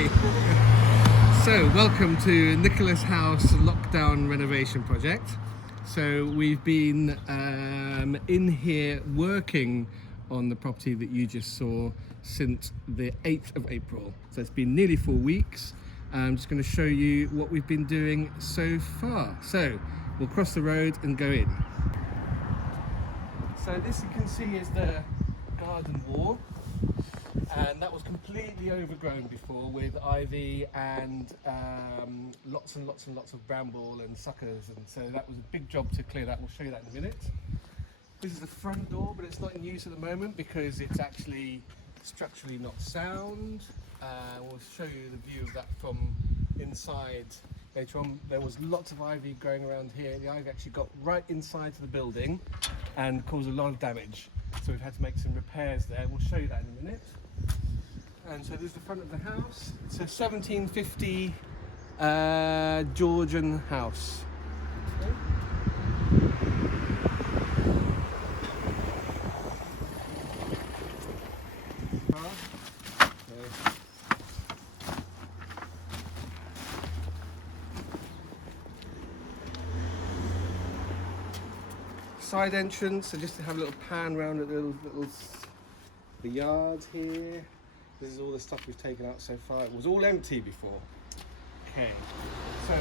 Okay. So, welcome to Nicholas House lockdown renovation project. So, we've been in here working on the property that you just saw since the 8th of April. So, it's been nearly 4 weeks. I'm just going to show you what we've been doing so far. So, we'll cross the road and go in. So, this you can see is the garden wall. And that was completely overgrown before with ivy and lots and lots of bramble and suckers, and so that was a big job to clear that. We'll show you that in a minute. This is the front door, but it's not in use at the moment because it's actually structurally not sound. We'll show you the view of that from inside later on. There was lots of ivy growing around here. The ivy actually got right inside to the building and caused a lot of damage. So we've had to make some repairs there. We'll show you that in a minute. And so this is the front of the house. It's a 1750 Georgian house. Okay. Side entrance, so just to have a little pan around the yard here. This is all the stuff we've taken out so far. It was all empty before. Okay, so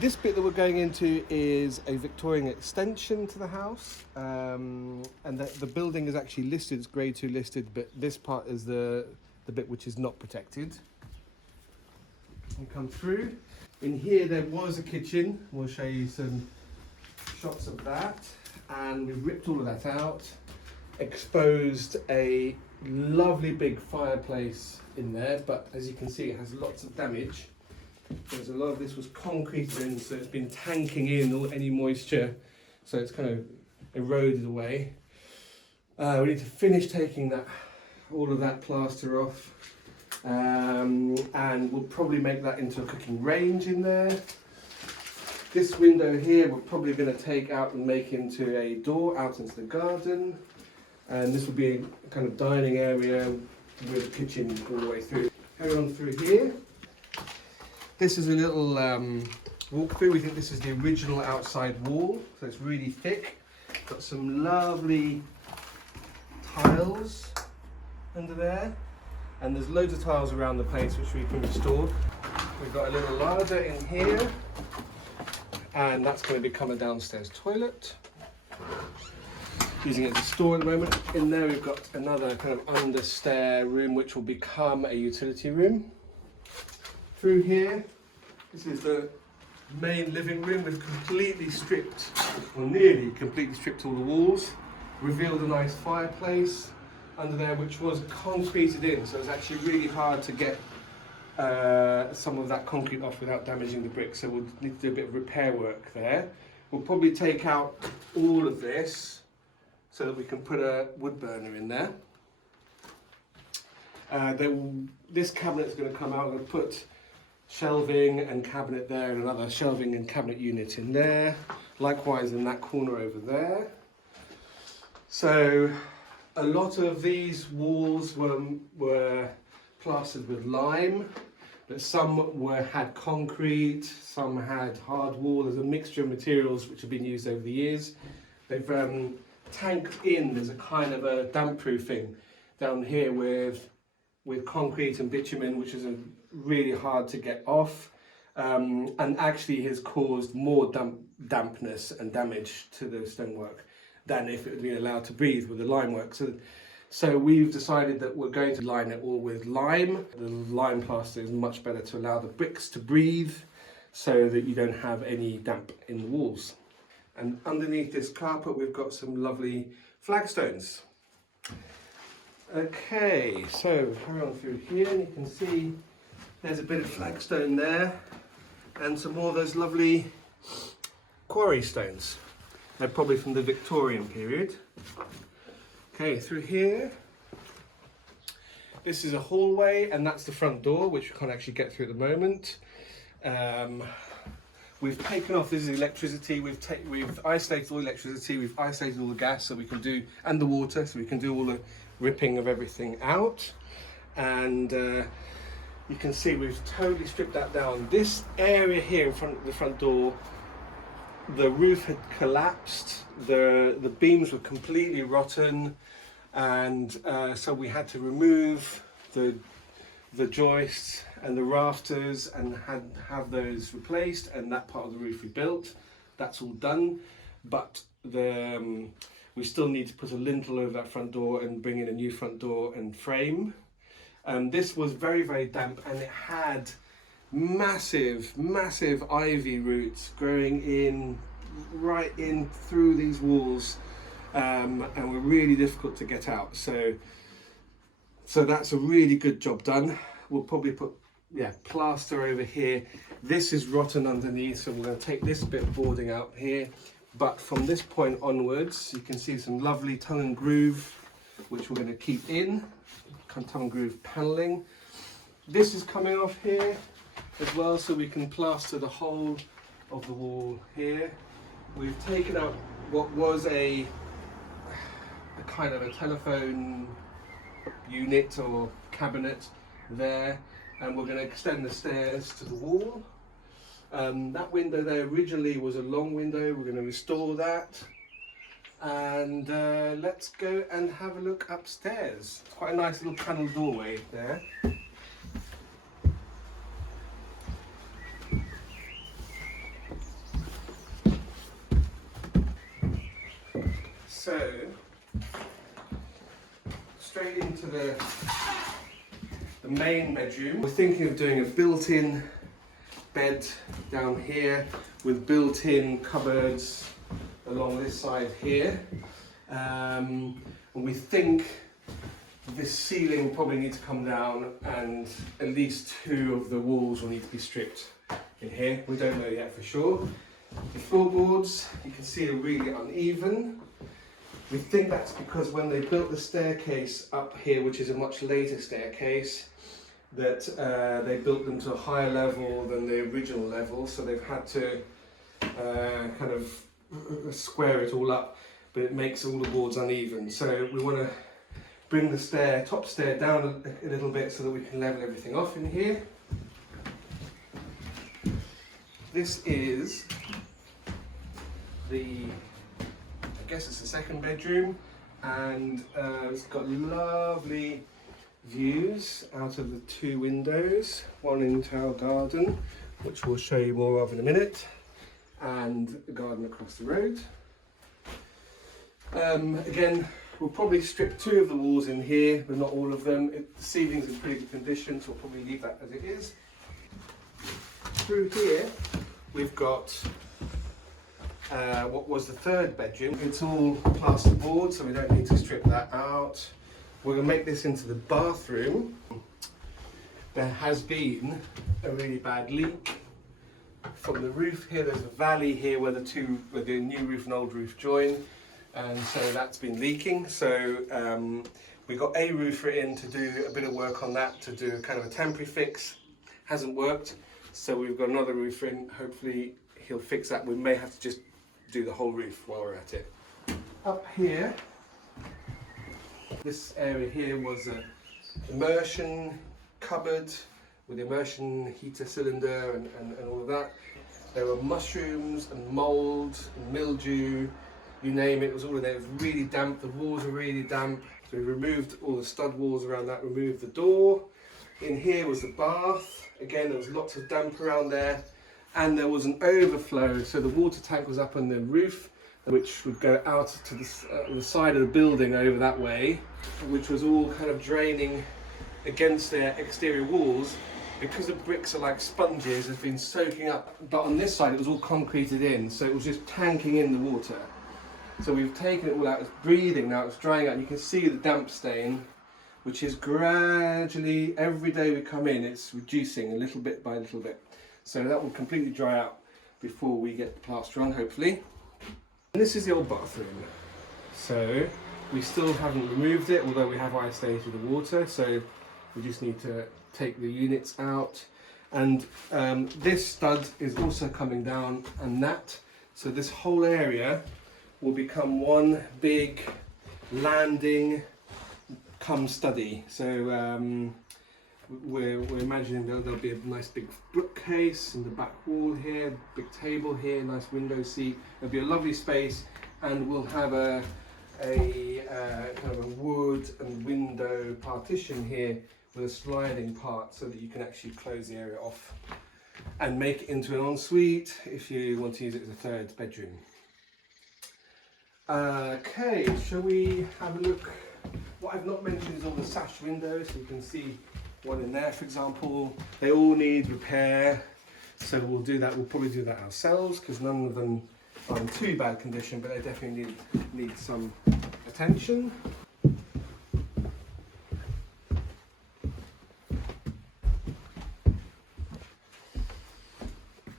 this bit that we're going into is a Victorian extension to the house, and the building is actually listed, it's grade 2 listed, but this part is the bit which is not protected. And come through. In here there was a kitchen. We'll show you some shots of that, and we've ripped all of that out, exposed a lovely big fireplace in there, but as you can see it has lots of damage. There's a lot of this was concrete in, so it's been tanking in all any moisture, so it's kind of eroded away. We need to finish taking all of that plaster off, and we'll probably make that into a cooking range in there. This window here we're probably going to take out and make into a door out into the garden. And this will be a kind of dining area with a kitchen all the way through. Carry on through here. This is a little walkthrough. We think this is the original outside wall, so it's really thick. Got some lovely tiles under there, and there's loads of tiles around the place which we can restore. We've got a little larder in here, and that's going to become a downstairs toilet. Using it as a store at the moment. In there we've got another kind of understair room which will become a utility room. Through here, this is the main living room. We've completely stripped, or nearly completely stripped all the walls. Revealed a nice fireplace under there which was concreted in, so it's actually really hard to get some of that concrete off without damaging the bricks, so we'll need to do a bit of repair work there. We'll probably take out all of this so that we can put a wood burner in there. This cabinet is going to come out. I'm going to put shelving and cabinet there, and another shelving and cabinet unit in there. Likewise in that corner over there. So a lot of these walls were plastered with lime, but some had concrete, some had hard wall. There's a mixture of materials which have been used over the years. They've tanked in. There's a kind of a damp proofing down here with concrete and bitumen, which is really hard to get off, and actually has caused more dampness and damage to the stonework than if it had been allowed to breathe with the lime work. So we've decided that we're going to line it all with lime. The lime plaster is much better to allow the bricks to breathe so that you don't have any damp in the walls. And underneath this carpet we've got some lovely flagstones. Okay, so carry on through here, and you can see there's a bit of flagstone there and some more of those lovely quarry stones. They're probably from the Victorian period. Okay, through here, this is a hallway, and that's the front door, which we can't actually get through at the moment. We've taken off, this is electricity, we've isolated all the electricity, we've isolated all the gas so we can do, and the water, so we can do all the ripping of everything out. And you can see we've totally stripped that down. This area here in front of the front door, the roof had collapsed, the beams were completely rotten, and so we had to remove the joists and the rafters and have those replaced, and that part of the roof rebuilt. That's all done, but we still need to put a lintel over that front door and bring in a new front door and frame. This was very, very damp, and it had massive ivy roots growing in right in through these walls, and were really difficult to get out. So that's a really good job done. We'll probably put plaster over here. This is rotten underneath, so we're going to take this bit of boarding out here. But from this point onwards, you can see some lovely tongue and groove, which we're going to keep in. Tongue and groove panelling. This is coming off here as well, so we can plaster the whole of the wall here. We've taken out what was a kind of a telephone unit or cabinet there, and we're going to extend the stairs to the wall. That window there originally was a long window. We're going to restore that. And let's go and have a look upstairs. It's quite a nice little panelled doorway there. So, straight into the main bedroom. We're thinking of doing a built-in bed down here with built-in cupboards along this side here, and we think this ceiling probably needs to come down, and at least 2 of the walls will need to be stripped in here. We don't know yet for sure. The floorboards, you can see, are really uneven. We think that's because when they built the staircase up here, which is a much later staircase, that they built them to a higher level than the original level, so they've had to kind of square it all up, but it makes all the boards uneven. So we want to bring the top stair down a little bit so that we can level everything off in here. This is I guess it's the second bedroom, and it's got lovely views out of the 2 windows, one into our garden, which we'll show you more of in a minute, and the garden across the road. Again, we'll probably strip 2 of the walls in here, but not all of them. The ceiling's in pretty good condition, so we'll probably leave that as it is. Through here, we've got what was the 3rd bedroom. It's all plasterboard, so we don't need to strip that out. We're going to make this into the bathroom. There has been a really bad leak from the roof here. There's a valley here where the new roof and old roof join, and so that's been leaking. So we got a roofer in to do a bit of work on that, to do kind of a temporary fix. Hasn't worked, so we've got another roofer in. Hopefully he'll fix that. We may have to just do the whole roof while we're at it. Up here, this area here was an immersion cupboard with the immersion heater cylinder and all of that. There were mushrooms and mould and mildew, you name it, it was all in there. It was really damp, the walls were really damp. So we removed all the stud walls around that, removed the door. In here was the bath. Again, there was lots of damp around there. And there was an overflow, so the water tank was up on the roof, which would go out to the side of the building over that way, which was all kind of draining against their exterior walls. Because the bricks are like sponges, it's been soaking up, but on this side it was all concreted in, so it was just tanking in the water. So we've taken it all out, it's breathing now, it's drying out. You can see the damp stain, which is gradually, every day we come in, it's reducing a little bit by little bit. So that will completely dry out before we get the plaster on, hopefully. And this is the old bathroom. So we still haven't removed it, although we have isolated the water, so we just need to take the units out. And this stud is also coming down, and that, so this whole area will become one big landing cum study. So we're imagining there'll be a nice big bookcase in the back wall here, big table here, nice window seat. There'll be a lovely space, and we'll have a kind of a wood and window partition here with a sliding part so that you can actually close the area off and make it into an ensuite if you want to use it as a third bedroom. Okay, shall we have a look? What I've not mentioned is all the sash windows. So you can see one in there, for example. They all need repair, so we'll do that. We'll probably do that ourselves because none of them are in too bad condition, but they definitely need some attention.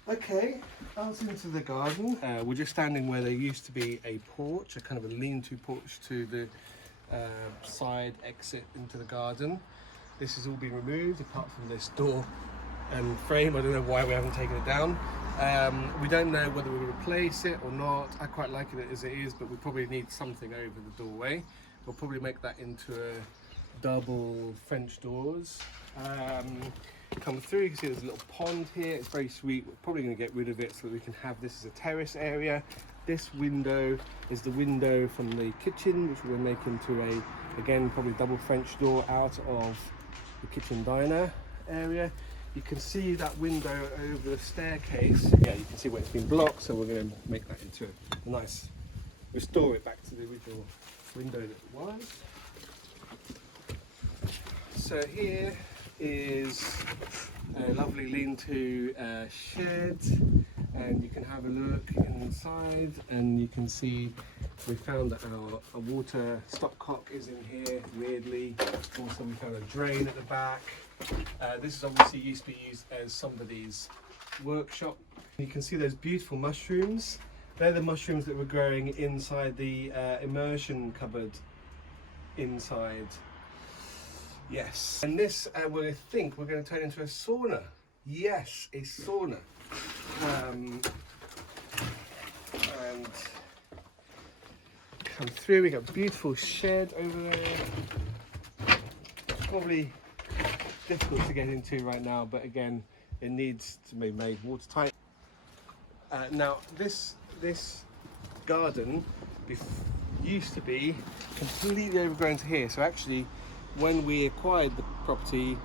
Okay, out into the garden. We're just standing where there used to be a porch, a kind of a lean-to porch to the side exit into the garden. This has all been removed apart from this door and frame. I don't know why we haven't taken it down. We don't know whether we'll replace it or not. I quite like it as it is, but we probably need something over the doorway. We'll probably make that into a double French doors. Come through, you can see there's a little pond here. It's very sweet. We're probably going to get rid of it so that we can have this as a terrace area. This window is the window from the kitchen, which we're making to a, again, probably double French door out of the kitchen diner area. You can see that window over the staircase. Yeah, you can see where it's been blocked, so we're going to make that into a nice, restore it back to the original window that it was. So here is a lovely lean-to shed, and you can have a look inside and you can see we found that our water stopcock is in here, weirdly. Also we found a drain at the back. This is obviously used to be used as somebody's workshop. You can see those beautiful mushrooms. They're the mushrooms that were growing inside the immersion cupboard inside. Yes, and this we think we're going to turn into a sauna. Yes, a sauna. And come through, we got a beautiful shed over there. Probably difficult to get into right now, but again, it needs to be made watertight. Now, this garden used to be completely overgrown to here, so actually, when we acquired the property,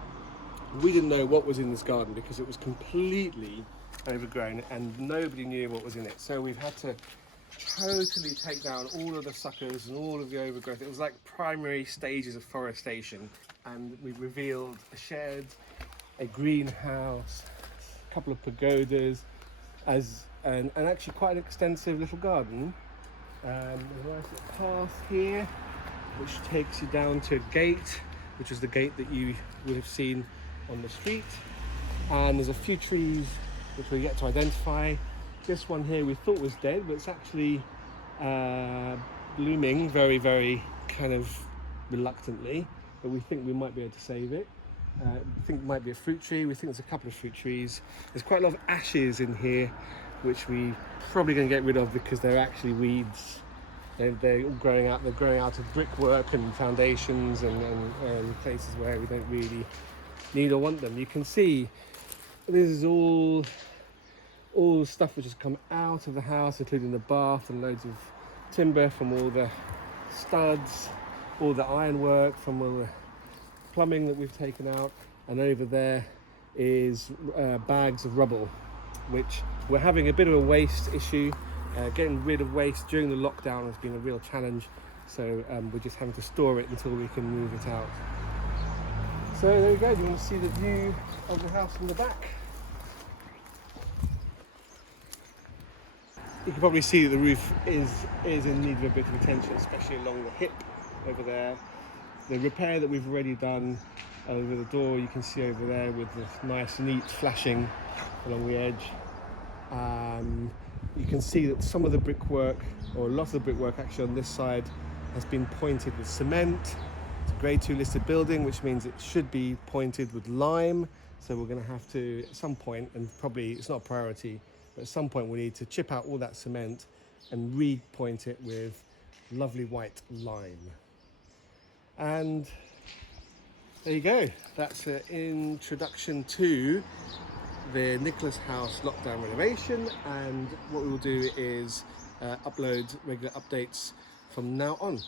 we didn't know what was in this garden because it was completely overgrown and nobody knew what was in it. So we've had to totally take down all of the suckers and all of the overgrowth. It was like primary stages of forestation, and we've revealed a shed, a greenhouse, a couple of pagodas, and actually quite an extensive little garden. There's a nice little path here which takes you down to a gate, which is the gate that you would have seen on the street. And there's a few trees which we get to identify. This one here we thought was dead, but it's actually blooming very, very kind of reluctantly, but we think we might be able to save it. We think it might be a fruit tree. We think there's a couple of fruit trees. There's quite a lot of ashes in here, which we probably going to get rid of because they're actually weeds. They're all growing out. They're growing out of brickwork and foundations and places where we don't really need or want them. You can see this is all stuff which has come out of the house, including the bath and loads of timber from all the studs, all the ironwork from all the plumbing that we've taken out. And over there is bags of rubble, which we're having a bit of a waste issue. Getting rid of waste during the lockdown has been a real challenge, so we're just having to store it until we can move it out. So there you go. Do you want to see the view of the house from the back? You can probably see that the roof is in need of a bit of attention, especially along the hip over there. The repair that we've already done over the door, you can see over there with the nice neat flashing along the edge. You can see that some of the brickwork, or a lot of the brickwork actually on this side, has been pointed with cement. It's a grade 2 listed building, which means it should be pointed with lime. So we're going to have to, at some point, and probably it's not a priority, but at some point we need to chip out all that cement and re-point it with lovely white lime. And There you go. That's an introduction to the Nicholas House lockdown renovation, and what we will do is upload regular updates from now on.